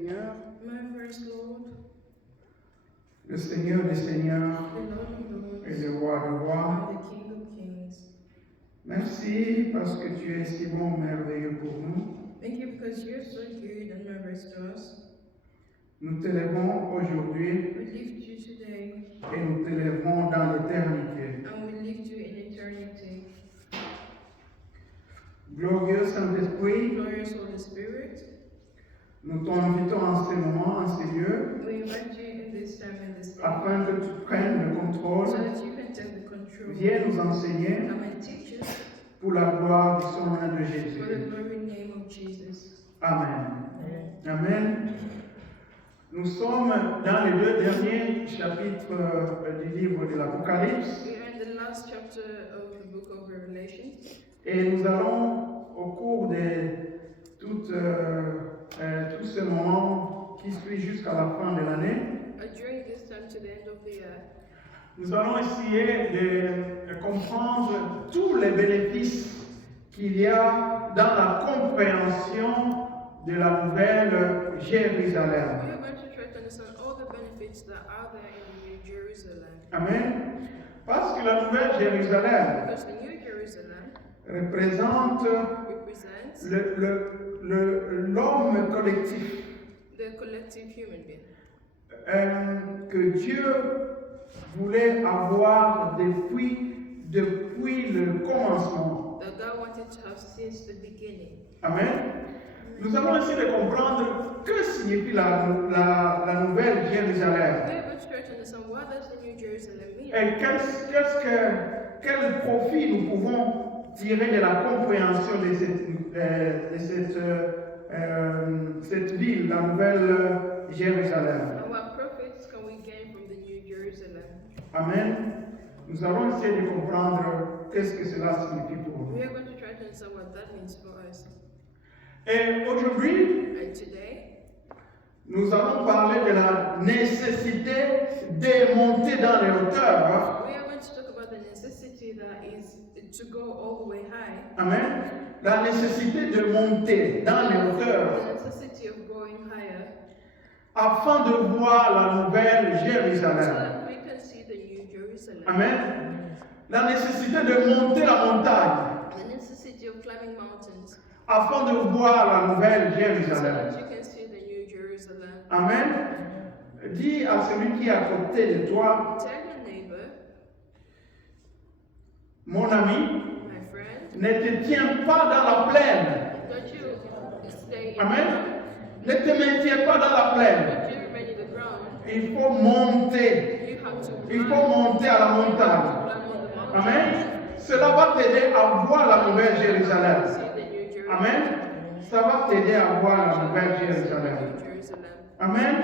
Seigneurs, My first Lord, le Seigneur des Seigneurs the Lord of Lords, et le Roi des Rois. and the King of Kings. Merci parce que tu es si bon, merveilleux pour nous. Thank you because you're so good and marvelous to us. Nous t'élèvons aujourd'hui We lift you today, et nous t'élèverons dans l'éternité. and we lift you in eternity. Glorieux Saint-Esprit, Glorious Holy Spirit, nous t'invitons en ce moment, en ces lieux, we invite you in this time and this day, afin que tu prennes le so contrôle. that you can take the control. Viens nous enseigner Come and teach us pour la gloire du son nom de for the Jésus. glory name of Jesus. Amen. Amen. Amen. Nous sommes dans les deux derniers chapitres du livre de l'Apocalypse We are in the last chapter of the book of Revelation, et nous allons au cours de tout ce moment qui suit jusqu'à la fin de l'année, during this time to the end of the year. nous allons essayer de comprendre tous les bénéfices qu'il y a dans la compréhension de la nouvelle Jérusalem. We are going to try to understand all the benefits that are there in the New Jerusalem. Amen. Parce que la nouvelle Jérusalem Because the New Jerusalem représente represents l'homme collectif the collective human being que Dieu voulait avoir depuis le commencement. that God wanted to have since the beginning. Amen. Nous allons essayer de comprendre que signifie la nouvelle We Jérusalem are going to try to understand what does the New Jerusalem mean, et quel profit nous pouvons tirer de la compréhension de cette ville, la nouvelle Jérusalem. and what profits can we gain from the New Jerusalem. Amen. Nous allons essayer de comprendre qu'est-ce que cela signifie pour nous. We are going to try to understand what that means for us. Et aujourd'hui, And today, nous allons parler de la nécessité de monter dans les hauteurs. we are going to talk about the necessity that is to go all the way high. Amen. La nécessité de monter dans les hauteurs The necessity of going higher afin de voir la nouvelle so Jérusalem. that we can see the New Jerusalem. Amen. La nécessité de monter la montagne The necessity of climbing mountains afin de voir la nouvelle so Jérusalem. that you can see the New Jerusalem. Amen. Dis à celui qui est à côté de toi, Tell your neighbor, mon ami, my friend, ne te tiens pas dans la plaine. don't you stay in Amen. the Ne te maintiens pas dans la plaine. don't you remain in the ground. Il faut monter. You have to Il climb, faut monter à la montagne. climb on the mountain. Amen. Cela va t'aider à voir la nouvelle See Jérusalem. the New Jerusalem. Amen. Ça va t'aider à voir la nouvelle See the Jérusalem. New Jerusalem. Amen.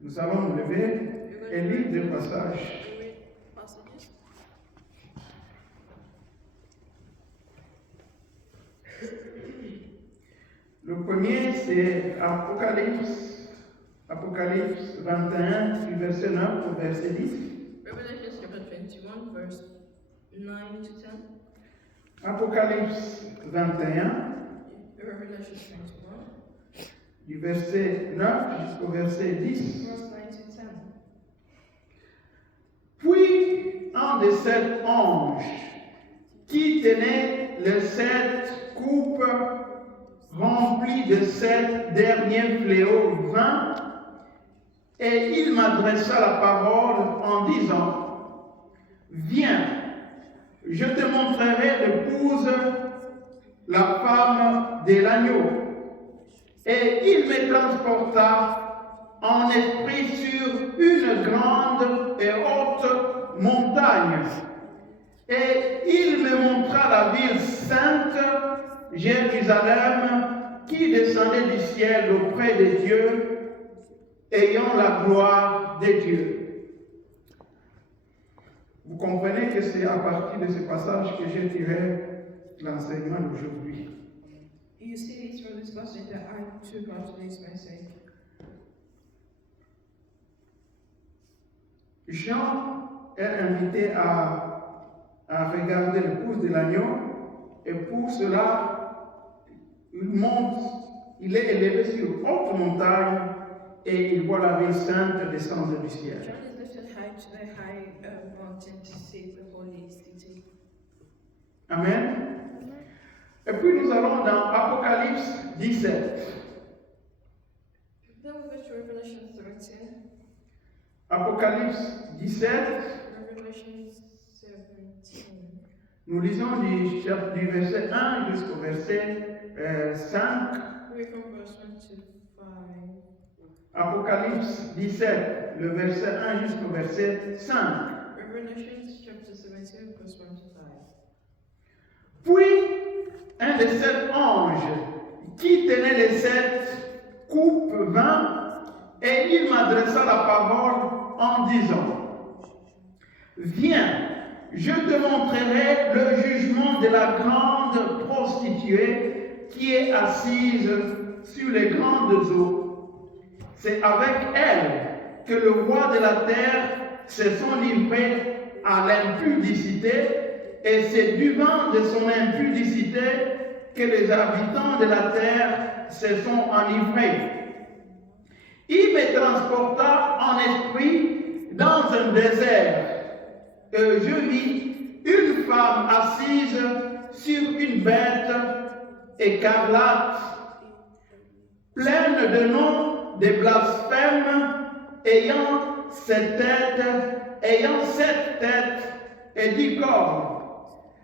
Nous allons nous lever et lire deux passages. We read passages. Le premier, c'est Apocalypse 21, du verset 9 au verset 10. Revelation chapter 21, verse 9 to 10. Apocalypse 21, Revelation 21, du verset 9 jusqu'au verset 10. verse 9 to 10. Puis un de sept anges qui tenait les sept coupes remplies de sept derniers fléaux vint, et il m'adressa la parole en disant: Viens, je te montrerai l'épouse, la femme de l'agneau. Et il me transporta en esprit sur une grande et haute montagne. Et il me montra la ville sainte, Jérusalem, qui descendait du ciel auprès de Dieu, ayant la gloire de Dieu. Vous comprenez que c'est à partir de ce passage que j'ai tiré l'enseignement d'aujourd'hui. You see, it's from this passage that I took out today's message. Jean est invité à regarder l'épouse de l'agneau, et pour cela, il monte il est élevé sur une haute montagne et il voit la ville sainte descendre du ciel. John is lifted high to the high mountain to see the holy city. Amen. Et puis nous allons dans Apocalypse 17. Then we go to Revelation 13. Apocalypse 17, Revelation 17. nous lisons du verset 1 jusqu'au verset 5. Read from verse 1 to 5. Apocalypse 17, le verset 1 jusqu'au verset 5. Revelation chapter 17, verse 1 to 5. Puis, un des 7 anges qui tenait les 7 coupes vint et il m'adressa la parole en disant: Viens, je te montrerai le jugement de la grande prostituée qui est assise sur les grandes eaux. C'est avec elle que le roi de la terre se sont livrés à l'impudicité, et c'est du vent de son impudicité que les habitants de la terre se sont enivrés. Il me transporta en esprit dans un désert. Je vis une femme assise sur une bête écarlate, pleine de noms de blasphèmes, ayant 7 têtes et 10 cornes.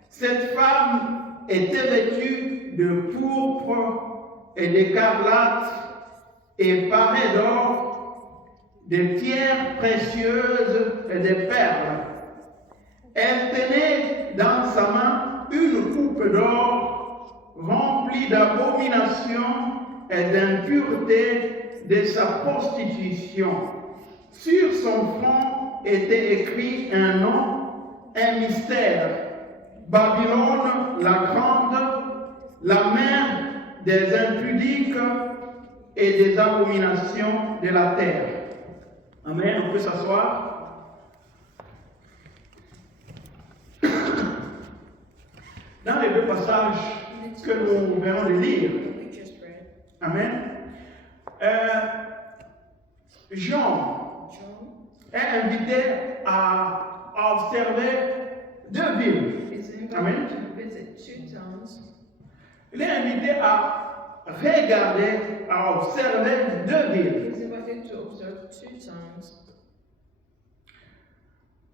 Cette femme était vêtue de pourpre et d'écarlate et parée d'or, de pierres précieuses et de perles. Elle tenait dans sa main une coupe d'or remplie d'abominations et d'impureté de sa prostitution. Sur son front était écrit un nom, un mystère: Babylone la grande, la mère des impudiques et des abominations de la terre. Amen. On peut s'asseoir. Dans les 2 passages que nous venons de lire, Amen, Jean est invité à observer 2 villes. Amen. Il est invité à regarder, à observer 2 villes.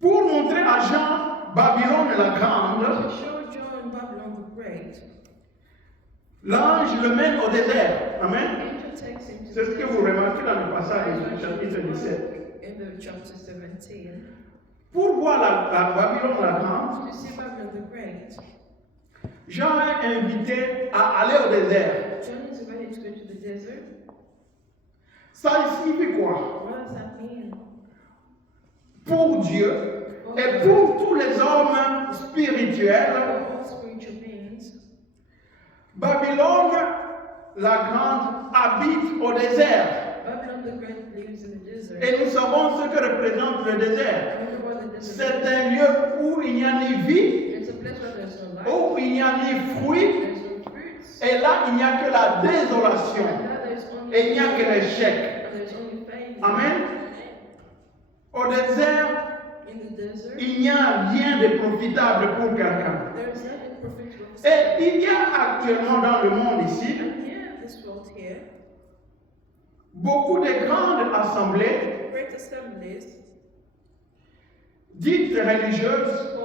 Pour montrer à Jean Babylone la grande, l'ange le mène au désert. Amen. C'est ce que vous remarquez dans le passage du chapitre 17. Pour voir la Babylone la grande, Jean est invité à aller au désert. Ça signifie quoi? Pour Dieu et pour tous les hommes spirituels, Babylone la grande habite au désert. Et nous savons ce que représente le désert. C'est un lieu où il n'y a ni vie, où il n'y a ni fruits, et là il n'y a que la désolation, et il n'y a que l'échec. Amen. Au désert, il n'y a rien de profitable pour quelqu'un. Et il y a actuellement dans le monde ici beaucoup de grandes assemblées dites religieuses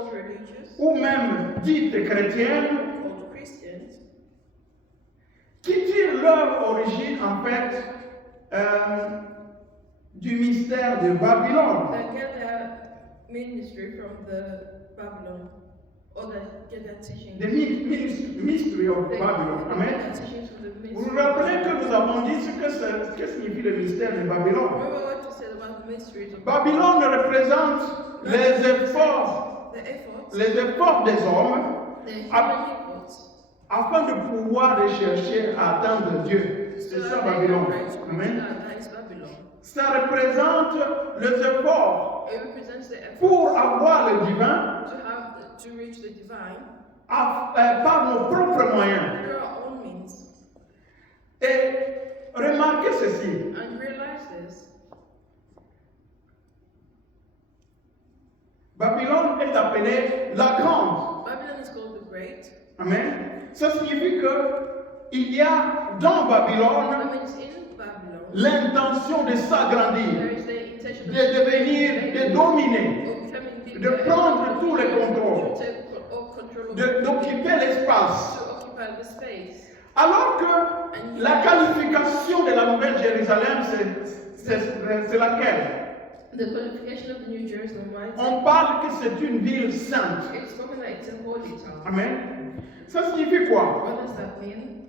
ou même dites chrétiennes qui tirent leur origine en fait du mystère de Babylone. The mystery of Babylon. Amen. Vous vous rappelez que nous avons dit ce que signifie le mystère de Babylone. Babylone représente les efforts des hommes afin de pouvoir chercher à atteindre Dieu. C'est ça Babylone. Amen. Ça représente les efforts pour avoir le divin par nos propres moyens. Et remarquez ceci. And realize this. Babylone est appelée la grande. Babylon is called the Great. Amen. Ça signifie que il y a dans Babylone That means in Babylon, l'intention de s'agrandir, there is the intention de devenir, de dominer, of becoming bigger, de prendre tout le contrôle, to take control of d'occuper l'espace. to occupy the space. Alors que la qualification de la Nouvelle Jérusalem, c'est laquelle? The qualification of the New Jerusalem, right? On parle que c'est une ville sainte. It's spoken that it's a holy town. Amen. Ça signifie quoi? What does that mean?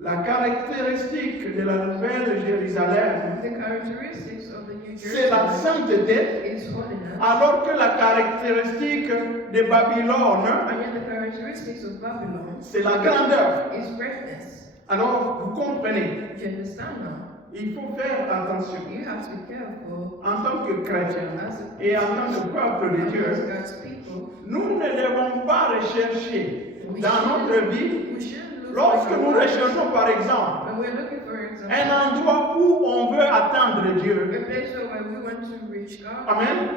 La caractéristique de la Nouvelle Jérusalem, The characteristics of the New c'est la Jerusalem sainteté, is holiness. alors que la caractéristique de Babylone, And yet the characteristics of Babylon c'est la grandeur. is greatness. Alors, vous comprenez, Do you understand now? il faut faire attention. You have to be careful En tant que chrétien as a et en tant que peuple de as Dieu, God's people. nous ne devons pas rechercher dans notre vie, We shouldn't look lorsque for nous recherchons par exemple when we're looking for example, un endroit où on veut atteindre Dieu, a place where we want to reach God, amen,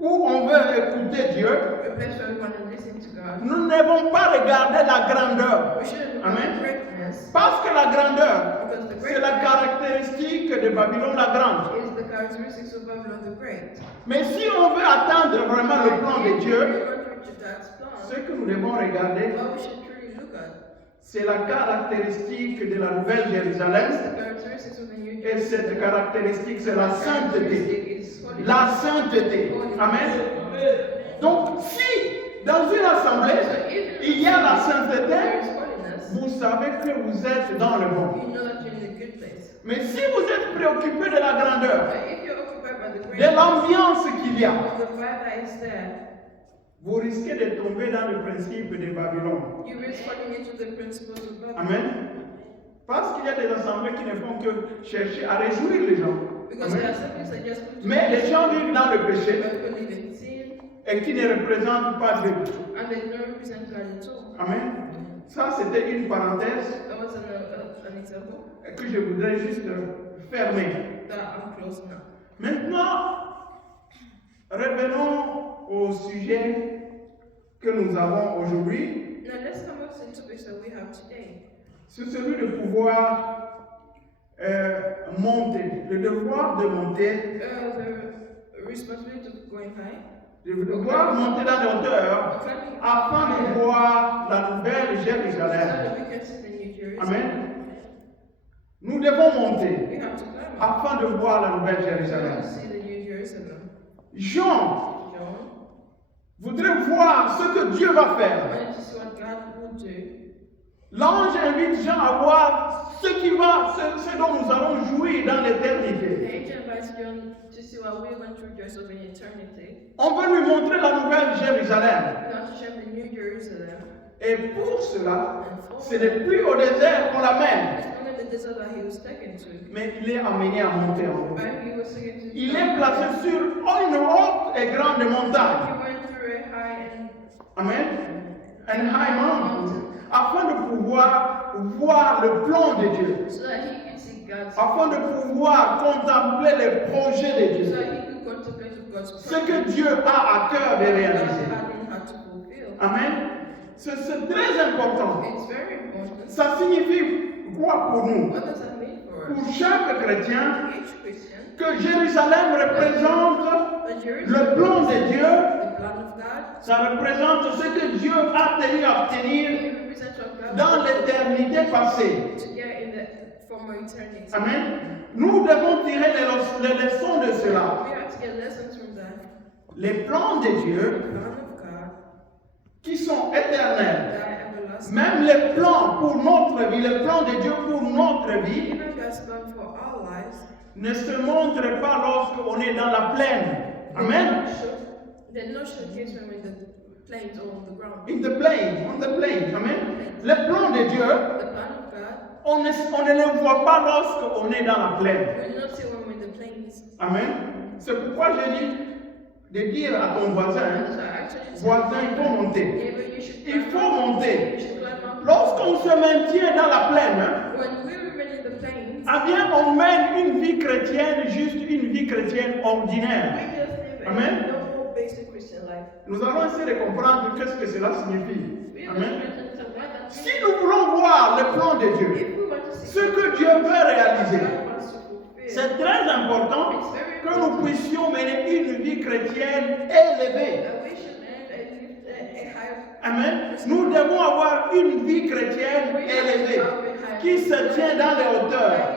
où on veut écouter Dieu, a place where we want to listen to God. nous ne devons pas regarder la grandeur, We shouldn't look Amen. at greatness parce que la grandeur, because the c'est la greatness caractéristique de Babylone la grande. is the characteristics of Babylon the Great. Mais si on veut atteindre vraiment le plan de If Dieu, we want to reach God's ce plan, que nous devons regarder, what we should truly look at c'est la caractéristique de la Nouvelle is Jérusalem. the characteristics of the New Et Jerusalem. cette caractéristique, c'est la sainteté. Characteristic is holiness. La sainteté. Amen. Donc, si dans une assemblée, So if il y a la there sainteté, is holiness, vous savez que vous êtes dans le bon. you know that you're in a good place. Mais si vous êtes préoccupé de la grandeur, But if you're occupied by the de greatness l'ambiance qu'il y a, of the vibe that is there, vous risquez de tomber dans le principe de Babylone. you risk falling into the principles of Babylon. Amen. Parce qu'il y a des assemblées qui ne font que chercher à réjouir les gens. Because there Amen. are some things that just put Mais les gens vivent dans le péché people live in sin et qui ne représentent pas Dieu. and they don't represent God at all. Amen. Ça, c'était une parenthèse That was an example que je voudrais juste fermer. that I'm close now. Maintenant, revenons au sujet que nous avons aujourd'hui. Now let's come back to the topics that we have today. C'est celui de pouvoir monter, le devoir de monter, The responsibility of going high, de devoir monter dans les hauteurs climbing afin de higher, voir la nouvelle so Jérusalem. that we can see the New Jerusalem. Amen. Nous devons monter We have to climb up afin de voir la nouvelle to Jérusalem. see the New Jerusalem. Jean John voudrait voir ce que Dieu va faire. wanted to see what God would do. L'ange invite Jean à voir ce dont nous allons jouir dans The l'éternité. angel invites John to see what we're going to rejoice over in eternity. On veut lui montrer la nouvelle Jérusalem. We want to share the New Jerusalem. Et pour cela, And for ce n'est plus au désert qu'on l'amène, it's not in the desert that he was taken to, mais il est amené à monter en haut. but he was taken to. Il est placé sur une haute et grande montagne. He went through a high and Amen. Un high mountain. Afin de pouvoir voir le plan de Dieu. so that he could see God's Afin de pouvoir contempler les projets de so Dieu. that he could contemplate God's Ce que Dieu a à cœur de God réaliser. had in heart to fulfill. Amen. C'est très important. It's very important. Ça signifie quoi pour nous? What does that mean for us? Pour chaque chrétien, Each Christian, que Jérusalem représente the le Jerusalem, plan de Dieu. the plan of God, Ça représente ce que Dieu a tenu à obtenir it represents what God dans wants l'éternité passée. to get in the former eternity. Amen. Nous devons tirer les leçons de cela. We have to get lessons from that. Les plans de Dieu The plan of God, qui sont éternels. that everlasting. Même les plans pour notre vie, les plans de Dieu pour notre vie Even God's plan for our lives, ne se montrent pas lorsqu'on est dans la plaine. Amen. they're not showcased when we're in the plains or on the ground. In the plain, on the plain. Amen. Les plans de Dieu, The plan of God, on ne les voit pas lorsqu'on est dans la plaine. we do not see when we're in the plains. Amen. C'est pourquoi je dis de dire à ton voisin, And so I actually said, voisin, il faut monter. neighbor, you should Il climb faut up. monter. You should climb up. Lorsqu'on se maintient dans la plaine, When we remain in the plains, Ah bien, on mène une vie chrétienne, juste une vie chrétienne ordinaire. We just live a Amen. normal, basic Christian life. Nous allons essayer de comprendre qu'est-ce que cela signifie. We are Amen. Christians, so what that Si nous voulons voir le plan de Dieu, if we want to see ce que Dieu veut réaliser, God wants to fulfill, c'est très important it's very que nous puissions mener une vie chrétienne élevée. that we should live a higher Amen. Nous devons avoir une vie chrétienne élevée qui se tient dans les hauteurs.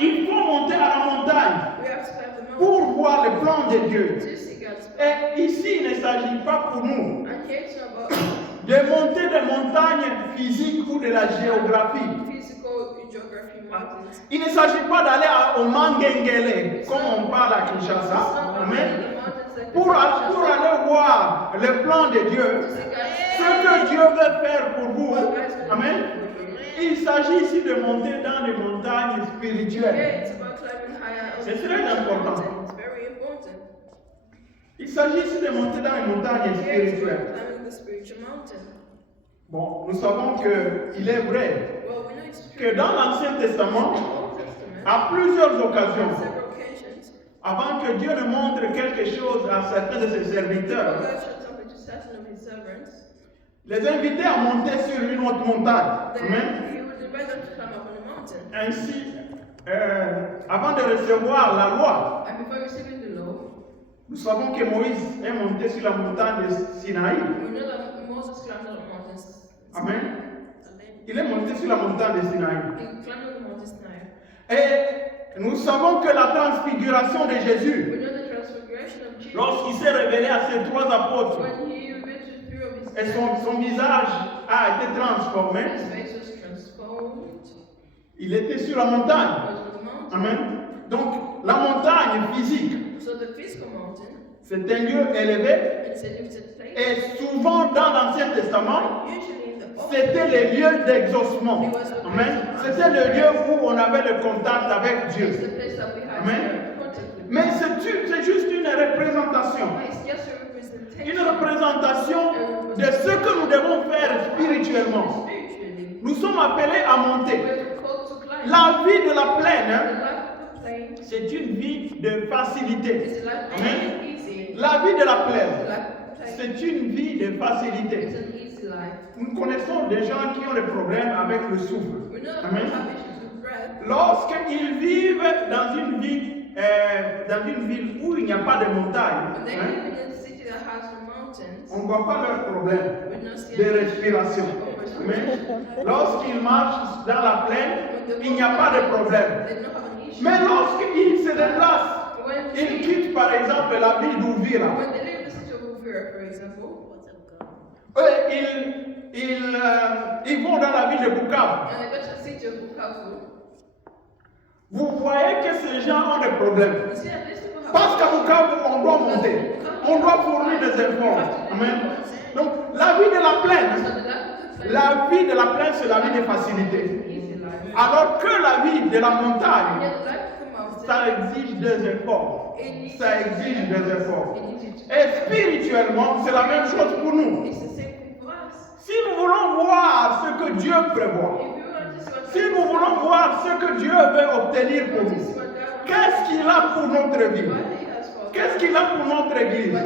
Il faut monter à la montagne We have to climb the mountain pour voir le plan de Dieu. to see God's plan. Et ici, il ne s'agit pas pour nous And here it's not about de monter des montagnes physiques ou de la géographie. physical geography mountains. Il ne s'agit pas d'aller au Mangengele, comme on parle à It's Kinshasa. not about Amen. the mountains like Pour aller voir le plan de Dieu, ce que Dieu veut faire pour vous. Amen. Il s'agit ici de monter dans les montagnes spirituelles. Yeah, it's about climbing higher. C'est très important. It's very important. Il s'agit ici de monter dans les montagnes Here it's spirituelles. about climbing the spiritual mountain. Bon, nous savons qu'il est vrai Well, we know it's true. que dans l'Ancien Testament, Old Testament, à plusieurs on occasions, several occasions, avant que Dieu ne montre quelque chose à certains de ses serviteurs, God showed something to certain of his servants. les invitait à monter sur une autre montagne. Amen. Then he would invite them to climb up on the mountain. Ainsi, avant de recevoir la loi, And before receiving the law, nous savons que Moïse est monté sur la montagne de Sinaï. we know that Moses climbed on the mountains. Amen. Il est monté sur la montagne de Sinaï. He climbed on the mountain Sinai. Et nous savons que la transfiguration de Jésus, We know the transfiguration of Jesus. lorsqu'il s'est révélé à ses trois apôtres, When he revealed to three of his et son visage a été transformé, his face was transformed. il était sur la montagne. He was on the mountain. Amen. Donc, la montagne physique, So the physical mountain, c'est un lieu élevé. it's a limited place. Et souvent dans l'Ancien Testament, Usually in the old, c'était les lieux d'exaucement. Amen. C'était le lieu où on avait le contact avec it's Dieu. the place that we had Amen. contact with. Mais c'est juste une représentation. It's just a representation. Une représentation de ce que nous devons faire spirituellement. Spiritually, Nous sommes appelés à monter. we're called to climb. La vie de la plaine, The hein, life of the plain c'est une vie de facilité. is a life that Amen. is easy. La vie de la The plaine, life of the plain c'est une vie de is facilité. an easy life. Nous connaissons des gens qui ont des problèmes avec le souffle. We know that Amen. people have issues with breath. Lorsqu'ils vivent dans une ville où il n'y a pas de montagne, When they hein, live in a city that has no mountains, on ne voit pas leurs problèmes we don't see de any respiration. Amen. Lorsqu'ils marchent dans la plaine, il n'y a pas de problème. They don't have an issue. Mais lorsqu'ils se déplacent, When ils they, quittent par exemple la ville d'Ouvira, when they leave the city of Uvira, for example, ils vont dans la ville de Bukavu. and they go to the city of Bukavu, Vous voyez que ces gens ont des problèmes. you see that these people have Parce qu'à Bukavu, on doit monter. On doit fournir des efforts. Amen. Donc, la vie de la So plaine, the life of the plain la vie de la plaine, c'est la vie de facilité. is an easy life. Alors que la vie de la And montagne, yet the life of the mountain, ça exige des efforts. it needs Ça exige des efforts. it needs you to- Et spirituellement, c'est la même chose pour nous. It's the same thing for us. Si nous voulons voir ce que Dieu prévoit, If you want to see what si nous voulons voir ce que Dieu veut obtenir pour to nous, see what God wants, qu'est-ce qu'il a pour notre vie? what He has for us, Qu'est-ce qu'il a pour notre église?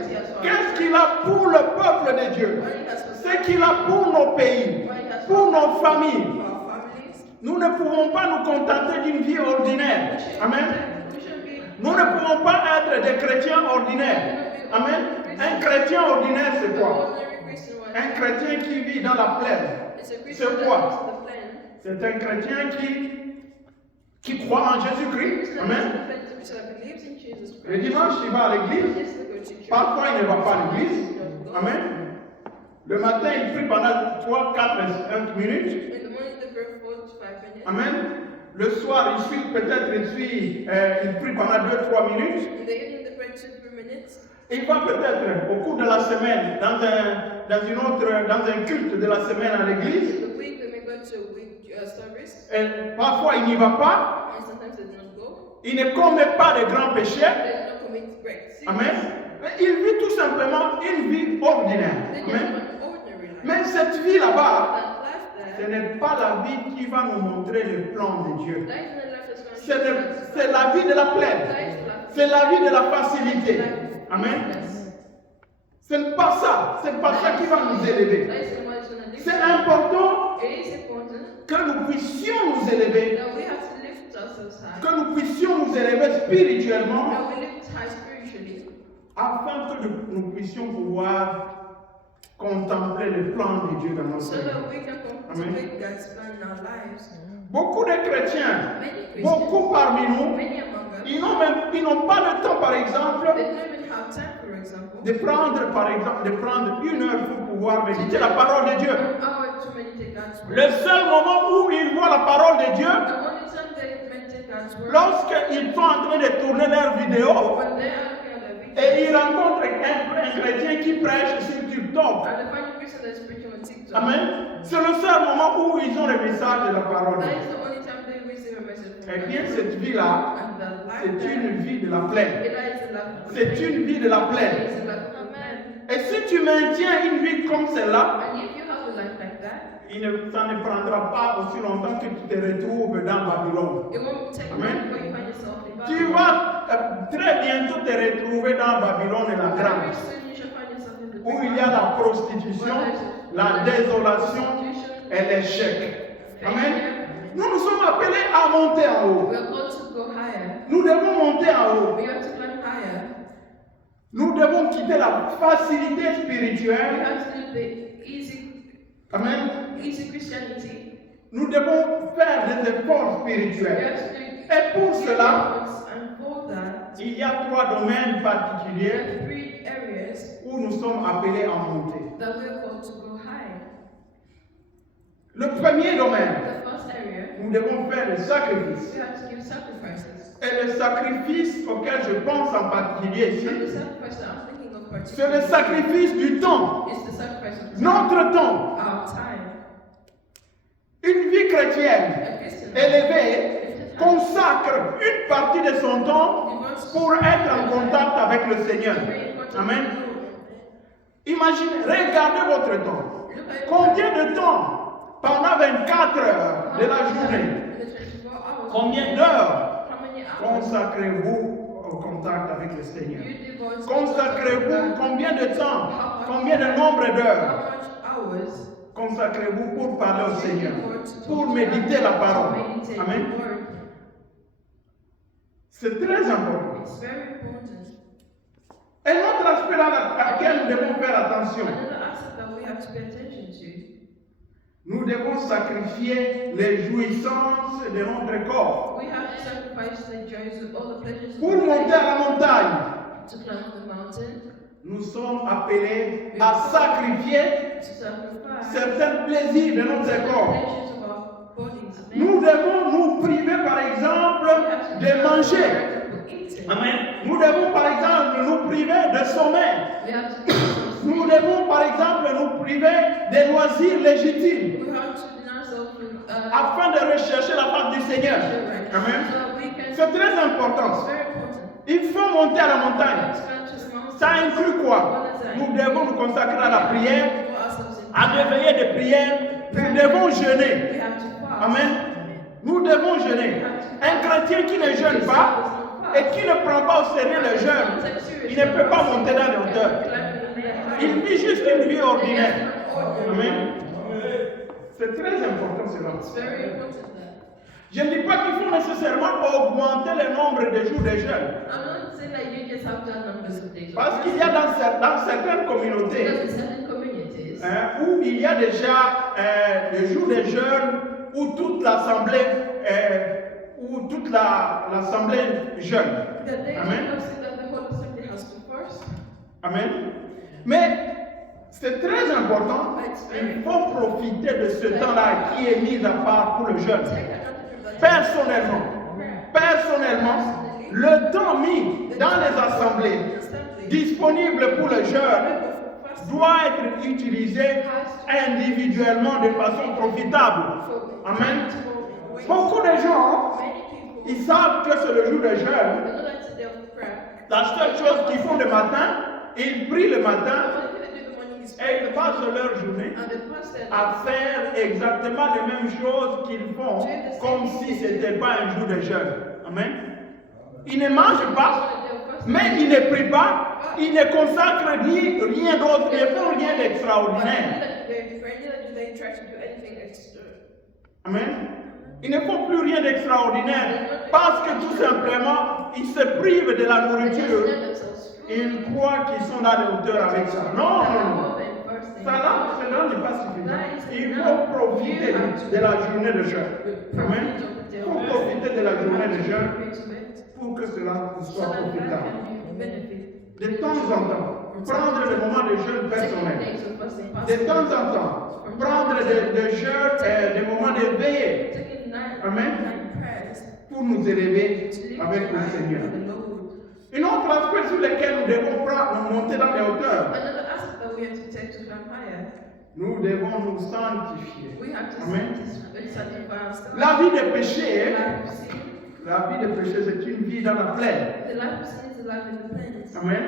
Qu'est-ce qu'il a pour le peuple de Dieu? what He has for us, Ce qu'il a pour nos pays, pour nos familles. for our families. Nous ne pouvons pas nous contenter d'une vie ordinaire. Amen. We should be Nous ne pouvons pas être des chrétiens ordinaires. Amen. Un chrétien ordinaire, c'est quoi? ordinary Christian. Un chrétien qui vit dans la plaine. It's a Christian C'est that quoi? goes to the plain. C'est un chrétien qui croit en Jésus-Christ. Amen. Christian that believes in Jesus Le Christ. dimanche, il va à l'église. Yes, they go to church. Parfois, il ne va pas à l'église. Amen. Le matin, il prie pendant 3, 4, 5 minutes. In the morning, they pray 4 to 5 minutes. Amen. Le soir, il prie pendant 2, 3 minutes. In the evening, they pray 2-3 minutes. Il va peut-être au cours de la semaine dans un culte de la semaine à l'église. In the week, they may go to a week service. Et parfois, il n'y va pas. And sometimes they don't go. Il ne commet pas de grands péchés. They do not commit great sins. Amen. Mais il vit tout simplement une vie ordinaire. They just Amen. live an ordinary life. Mais cette vie là-bas, That life there, Ce n'est pas la vie qui va nous montrer le plan de Dieu. That isn't the life that's going to show us. C'est la vie de la plaine. That is the life. C'est la vie de la facilité. That is Amen. easiness. Ce n'est pas ça. C'est pas ça qui va nous élever. That isn't what is going to lift C'est us. important It is important que nous puissions nous élever, that we have to lift ourselves high. que nous puissions nous élever spirituellement, That we lift high spiritually. afin que nous puissions pouvoir contempler le plan de Dieu dans notre So vie. that we can contemplate God's plan in our lives. Beaucoup de chrétiens, Many Christians, beaucoup parmi nous, many among us, ils n'ont pas le temps, par exemple, they don't even have time, for example, de prendre une heure pour pouvoir méditer la parole de Dieu. an hour to meditate God's word. Le seul moment où ils voient la parole de Dieu, The only time they meditate God's word, lorsqu'ils sont en train de tourner leur vidéo when they are looking at the video, et ils rencontrent un chrétien qui prêche sur TikTok. and they find a Christian that's preaching on TikTok. Amen. C'est le seul moment où ils ont le message de la parole de That Dieu. is the only time they receive a message from Eh God. bien, cette vie-là, And the life c'est there, une vie de la plaine. it is the life of C'est une vie de la It plaine. is the life of man. Et si tu maintiens une vie comme celle-là, And if you have a life like that, ça ne prendra pas aussi longtemps que tu te retrouves dans Babylone. it won't take long Amen. before you find yourself in Tu Babylon. vas très bientôt te retrouver dans Babylone et la Very grande, soon you shall find yourself in the où big il y a one, la prostitution, la désolation et l'échec. Amen. Nous nous sommes appelés à monter en haut. We are called to go higher. Nous devons monter en haut. We have to climb higher. Nous devons quitter la facilité We spirituelle. have to do the Amen. easy Christianity. Nous devons faire des efforts We spirituels. have to do Et pour cela, efforts, and for that, il y a 3 domaines there particuliers are 3 areas où nous sommes appelés à monter. that we are called to go high. Le premier domaine, The first area, nous devons faire le sacrifice. we have to give sacrifices. Et le sacrifice auquel je pense en particulier ici, And the sacrifice that I'm thinking of c'est le particularly sacrifice du temps, is the sacrifice of time. notre temps. Our time. Une vie chrétienne A Christian élevée consacre une partie de son temps pour être en contact avec le Seigneur. Amen. Imaginez, regardez votre temps. Combien de temps pendant 24 heures de la journée, combien d'heures consacrez-vous au contact avec le Seigneur? Consacrez-vous combien de temps, combien de nombre d'heures consacrez-vous pour parler au Seigneur, pour méditer la parole? Amen. C'est très important. It's very important. Et l'autre aspect à laquelle nous devons faire attention, Another aspect that we have to pay attention to, nous devons sacrifier les jouissances de notre corps. we have to sacrifice the joys of all the pleasures of Pour the monter life à la montagne, to climb the mountain, nous sommes appelés à sacrifier to sacrifice certains plaisirs de the notre corps. pleasures of our bodies. Nous devons nous priver, par exemple, de manger. Amen. Nous devons, par exemple, nous priver de sommeil. We have to do Nous devons, par exemple, nous priver des loisirs légitimes we have to deny ourselves afin de rechercher la face du Seigneur. Amen. so that we can. C'est très important. It's very important. Il faut monter à la We montagne. have to climb to the mountain. Ça inclut quoi? Nous devons nous consacrer à la prière, Put ourselves in à des veillées de prière. Nous devons jeûner. We have to fast. Amen. Nous devons jeûner. Un chrétien qui ne jeûne pas et qui ne prend pas au sérieux le jeûne, il ne peut pas monter dans les hauteurs. Il vit juste une vie ordinaire. Amen. C'est très important cela. It's very important that. Je ne dis pas qu'il faut nécessairement augmenter le nombre de jours de jeûne. I'm not saying that you just have to have numbers of days. Parce qu'il y a dans certaines communautés Because in certain communities, où il y a déjà des jours de jeûne où toute l'assemblée jeûne. that they Amen. have said that the whole assembly has to first. Amen. Mais c'est très important. Il faut profiter de ce temps-là qui est mis à part pour le jeûne. Take advantage of that. Personnellement, le temps mis dans les assemblées disponible pour le jeûne doit être utilisé individuellement de façon profitable. Amen. Beaucoup de gens, ils savent que c'est le jour de jeûne. La seule chose qu'ils font le matin, ils prient le matin Et ils passent leur journée and they pass their à faire exactement les mêmes choses qu'ils font, comme si ce n'était pas un jour de jeûne. Amen. Ils ne mangent pas, mais ils ne prient pas, ils ne consacrent ni rien d'autre, ils ne font rien d'extraordinaire. Amen. Ils ne font plus rien d'extraordinaire parce que tout simplement, ils se privent de la nourriture. Ils croient qu'ils sont dans les hauteurs avec ça. Non, non, non. Cela n'est pas suffisant. Il faut profiter de la journée de jeûne. Amen. Il faut profiter de la journée de jeûne pour que cela soit profitable. De temps en temps, prendre le moment de jeûne personnel. De temps en temps, prendre des jeûnes, des moments de veillée. Amen. Pour nous élever avec le Seigneur. Un autre aspect sur lequel nous devons monter dans les hauteurs. Nous devons nous sanctifier. Amen. La vie de péché, c'est une vie dans la plaine. Amen.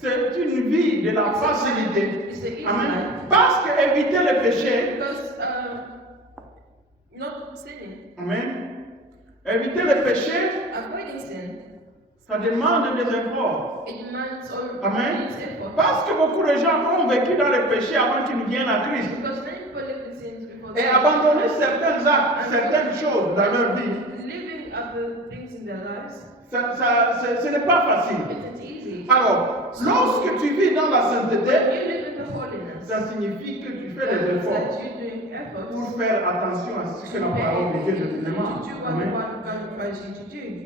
C'est une vie de la facilité. Amen. Parce que éviter le péché, amen. Éviter le péché, ça demande des efforts. Amen. Parce que beaucoup de gens ont vécu dans le péché avant qu'ils ne viennent à Christ. Et abandonner certains actes, certaines choses dans leur vie. Ce n'est pas facile. Alors, lorsque tu vis dans la sainteté, ça signifie que tu fais des efforts pour faire attention à ce que la parole de Dieu te demande. Amen.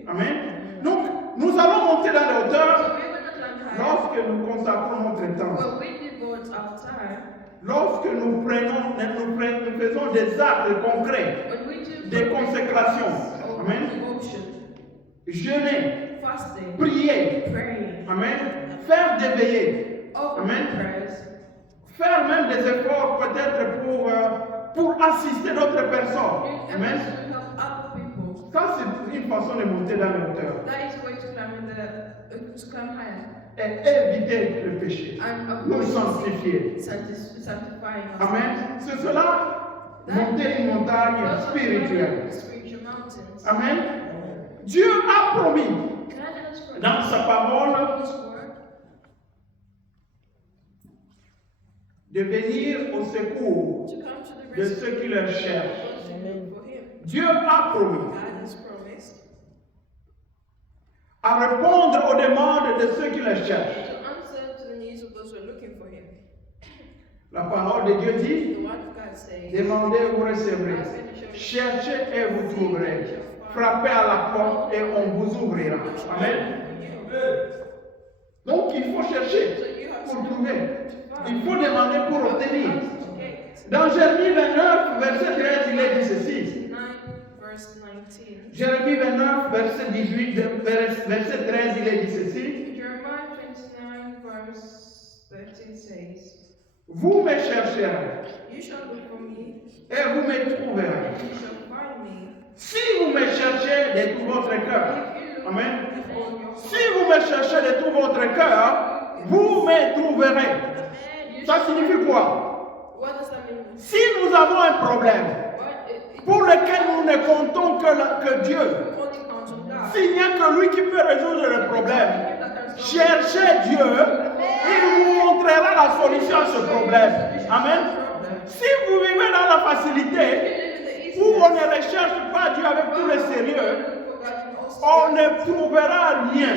Amen. Donc, nous allons monter dans les hauteurs lorsque nous consacrons notre temps. Lorsque nous faisons des actes concrets, des consécrations. Amen. Jeûner, prier. Amen. Faire des veillées. Amen. Faire même des efforts peut-être pour assister d'autres personnes. Amen. Ça, c'est une façon de monter dans les hauteurs. Et éviter le péché. Nous sanctifier. Amen. C'est cela, monter une montagne spirituelle. Amen. Dieu a promis dans sa parole de venir au secours de ceux qui le cherchent. Dieu a promis à répondre aux demandes de ceux qui le cherchent. La parole de Dieu dit, demandez, vous recevrez. Cherchez et vous trouverez. Frappez à la porte et on vous ouvrira. Amen. Donc il faut chercher pour trouver. Il faut demander pour obtenir. Dans Jérémie 29, verset 13, il est dit ceci. Jérémie 29, verset 18, verset 13, il est dit ceci. Vous me chercherez et vous me trouverez. Si vous me cherchez de tout votre cœur, amen. Si vous me cherchez de tout votre cœur, vous me trouverez. Ça signifie quoi? Si nous avons un problème pour lequel nous ne comptons que Dieu, s'il n'y a que lui qui peut résoudre le problème, cherchez Dieu, il vous montrera la solution à ce problème. Amen. Si vous vivez dans la facilité, où on ne recherche pas Dieu avec tout le sérieux, on ne trouvera rien.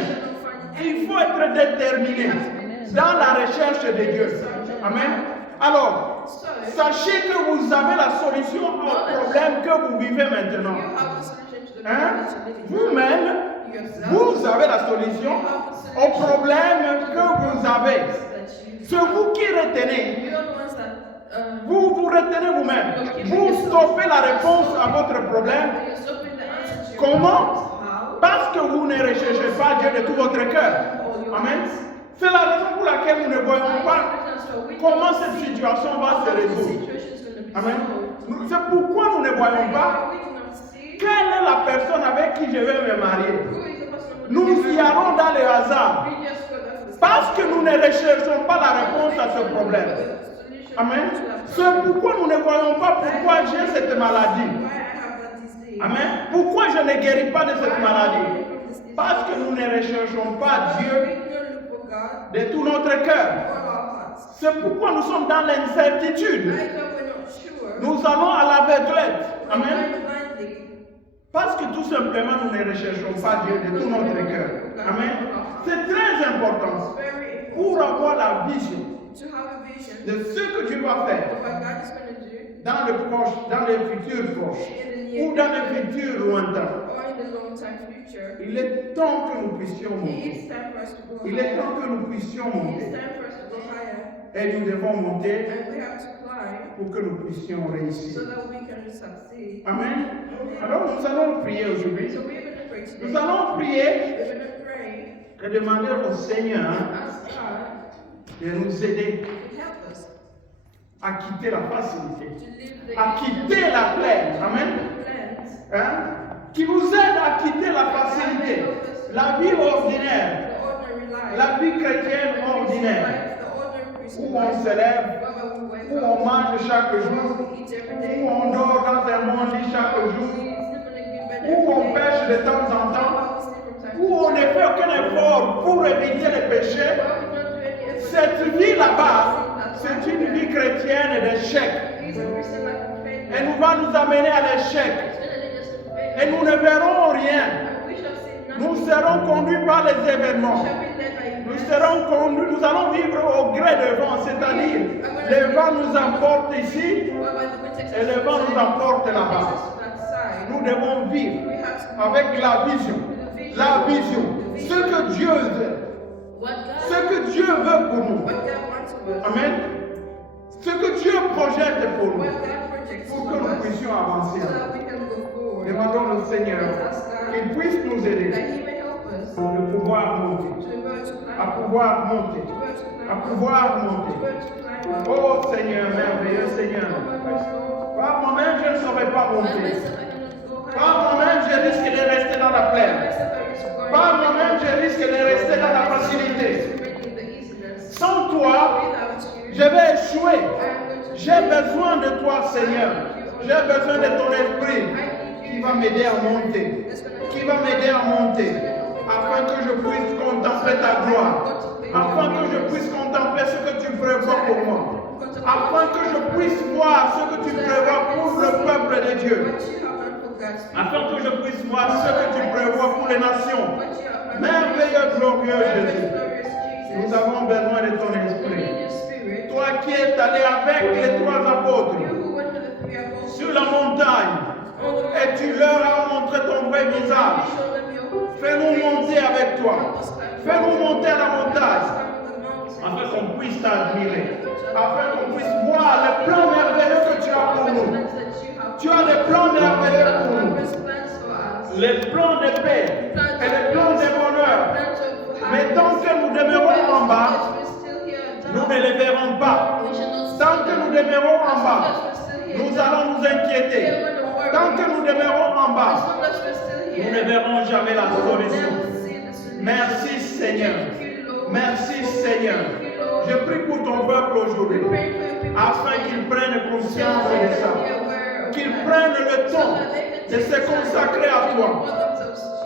Il faut être déterminé dans la recherche de Dieu. Amen. Alors, sachez que vous avez la solution au problème que vous vivez maintenant. Hein? Vous-même, vous avez la solution au problème que vous avez. C'est vous qui retenez. Vous vous retenez vous-même. Vous stoppez la réponse à votre problème. Comment? Parce que vous ne recherchez pas Dieu de tout votre cœur. Amen. C'est la raison pour laquelle nous ne voyons pas comment cette situation va se résoudre. Amen. C'est pourquoi nous ne voyons pas quelle est la personne avec qui je vais me marier. Nous y allons dans le hasard. Parce que nous ne recherchons pas la réponse à ce problème. Amen. C'est pourquoi nous ne voyons pas pourquoi j'ai cette maladie. Amen. Pourquoi je ne guéris pas de cette maladie? Parce que nous ne recherchons pas Dieu de tout notre cœur. C'est pourquoi nous sommes dans l'incertitude. Nous allons à l'aveuglette. Amen. Parce que tout simplement nous ne recherchons pas Dieu de tout notre cœur. Amen. C'est très important pour avoir la vision de ce que Dieu va faire dans le futur proche ou dans le futur lointain. Il est temps que nous puissions monter. Il est temps que nous puissions monter. Et nous devons monter pour que nous puissions réussir. Amen. Alors nous allons prier aujourd'hui. Nous allons prier et demander au Seigneur de nous aider à quitter la facilité, à quitter la plaie. Amen. Hein? Qui nous aide à quitter la facilité, la vie ordinaire, la vie chrétienne ordinaire, où on se lève, où on mange chaque jour, où on dort dans un bon lit chaque jour, où on pêche de temps en temps, où on ne fait aucun effort pour éviter les péchés. Cette vie là-bas, c'est une vie chrétienne d'échec. Elle nous va nous amener à l'échec. Et nous ne verrons rien. Nous serons conduits par les événements. Nous allons vivre au gré du vent, c'est-à-dire le vent nous emporte ici et le vent nous emporte là-bas. Nous devons vivre avec la vision. La vision. Ce que Dieu veut. Ce que Dieu veut pour nous. Amen. Ce que Dieu projette pour nous. Pour que nous puissions avancer. Demandons au Seigneur qu'il puisse nous aider de pouvoir monter. À pouvoir monter. À pouvoir monter. Oh Seigneur, merveilleux Seigneur. Par moi-même, je ne saurais pas monter. Par moi-même, je risque de rester dans la plaine. Par moi-même, je risque de rester dans la facilité. Sans toi, je vais échouer. J'ai besoin de toi, Seigneur. J'ai besoin de ton esprit qui va m'aider à monter. Qui va m'aider à monter. Afin que je puisse contempler ta gloire. Afin que je puisse contempler ce que tu prévois pour moi. Afin que je puisse voir ce que tu prévois pour le peuple de Dieu. Afin que je puisse voir ce que tu prévois pour les nations. Merveilleux, glorieux Jésus. Nous avons besoin de ton esprit. Toi qui es allé avec les 3 apôtres sur la montagne et tu leur as montré ton vrai visage. Fais-nous monter avec toi. Fais-nous monter à la montagne afin qu'on puisse t'admirer. Afin qu'on puisse voir les plans merveilleux que tu as pour nous. Tu as des plans merveilleux pour nous. Les plans de paix et les plans de bonheur. Mais tant que nous demeurons en bas, nous ne les verrons pas. Tant que nous demeurons en bas, nous allons nous inquiéter. Tant que nous demeurons en bas, nous ne verrons jamais la solution. Merci Seigneur. Merci Seigneur. Je prie pour ton peuple aujourd'hui, afin qu'ils prennent conscience de ça. Qu'ils prennent le temps de se consacrer à toi.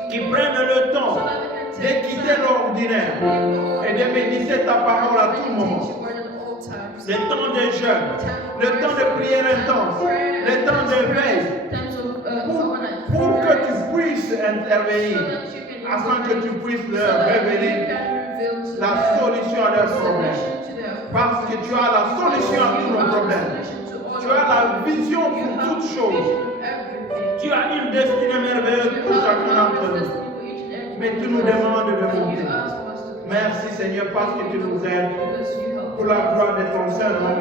Qu'ils prennent le temps de quitter l'ordinaire et de méditer ta parole à tout moment. Le temps de jeûne, le temps de prière intense, le temps de veille, pour que tu puisses intervenir, afin que tu puisses leur révéler la solution à leurs problèmes. Parce que tu as la solution à tous nos problèmes. Tu as la vision pour toutes choses. Tu as une destinée merveilleuse pour chacun d'entre nous. Mais tu nous demandes de monter. Merci Seigneur parce que tu nous aides. Pour la gloire de ton Saint-Nom.